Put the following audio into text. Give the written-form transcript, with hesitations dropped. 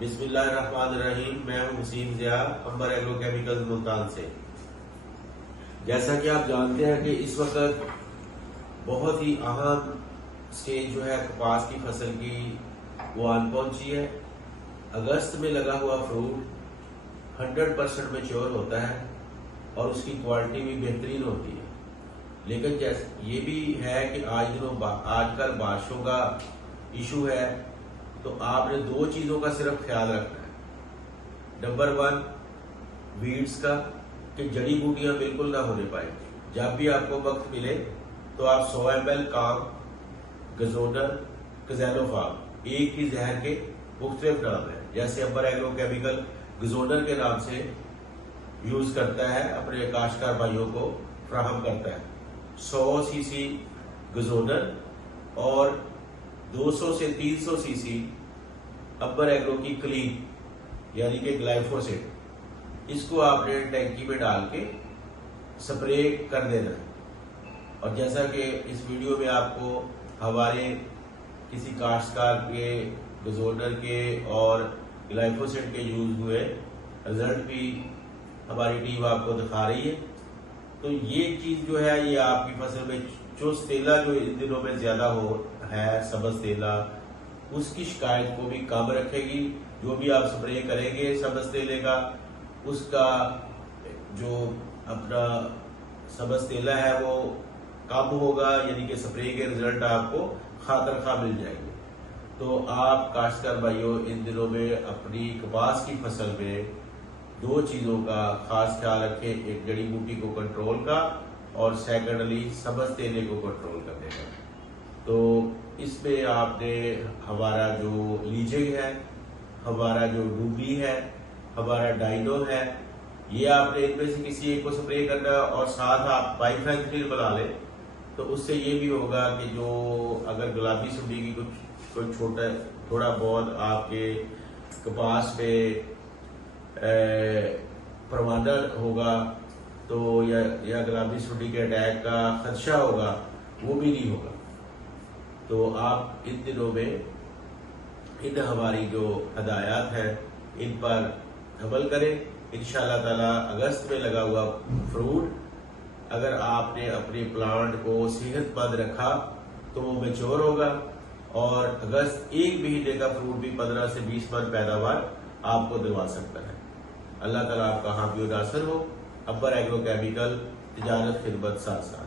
बिस्मिल्लाहिर्रहमानिर्रहीम। मैं हूं वसीम ज़िया, अंबर एग्रो केमिकल्स मुल्तान से। जैसा कि आप जानते हैं कि इस वक्त बहुत ही अहम स्टेज जो है कपास की फसल की वो आन पहुंची है। अगस्त में लगा हुआ फ्रूट 100% मैच्योर होता है और उसकी क्वालिटी भी बेहतरीन होती है। लेकिन जैसे ये भी है कि आजकल बारिशों का इशू है, तो आपने दो चीज़ों का सिर्फ ख्याल रखना है। नंबर 1 वीड्स का, कि जड़ी बूटियां बिल्कुल ना होने पाए। जब भी आपको वक्त मिले तो आप 100 ml काम, गजोनर, कज़ैलोफाम एक ही जहर के मुख्तलिफ नाम है। जैसे अंबर एग्रो केमिकल गजोनर के नाम से यूज करता है, अपने काश्तकार भाइयों को फ्राहम करता है। 100 सीसी गजोनर और 200 से 300 सीसी अंबर एग्रो की क्लीन यानी कि ग्लाइफोसेट, इसको आपने टैंकी में डाल के स्प्रे कर देना है। और जैसा कि इस वीडियो में आपको हमारे किसी काश्तकार के गजोनर के और ग्लाइफोसेट के यूज हुए रिजल्ट भी हमारी टीम आपको दिखा रही है। तो ये चीज जो है ये आपकी फसल में चुस्त तेला जो इन दिनों में ज्यादा हो है, सब्ज तेला, उसकी शिकायत को भी कम रखेगी। जो भी आप स्प्रे करेंगे सब्ज तेले का, उसका जो अपना सब्ज तेला है वो कम होगा, यानी कि स्प्रे के रिजल्ट आपको खातर खा मिल जाएंगे। तो आप काश्तकार भाइयों इन दिनों में अपनी कपास की फसल में दो चीजों का खास ख्याल रखें। एक जड़ी बूटी को कंट्रोल का और सेकेंडली सब्ज तेले को कंट्रोल करने का। तो इसमें आपने हमारा जो लीजिंग है, हमारा जो डूबी है, हमारा डाइनो है, ये आपने इनमें से किसी एक को स्प्रे करना है और साथ आप बाइफेंथ्रिन बना लें। तो उससे ये भी होगा कि जो अगर गुलाबी सुंडी की कोई थोड़ा बहुत आपके कपास पे परवाना होगा तो या गुलाबी सुंडी के अटैक का खदशा होगा, वो भी नहीं होगा। तो आप इन दिनों में इन हमारी जो हदायत है इन पर अमल करें। इंशाअल्लाह ताला अगस्त में लगा हुआ फ्रूट अगर आपने अपने प्लांट को सेहतमंद रखा तो वो मैच्योर होगा और अगस्त एक महीने का फ्रूट भी 15 से 20 मन पैदावार आपको दिलवा सकता है। अल्लाह ताला आपका हामी और नासिर हो। अंबर एग्रो केमिकल तिजारत खिदमत साथ साथ।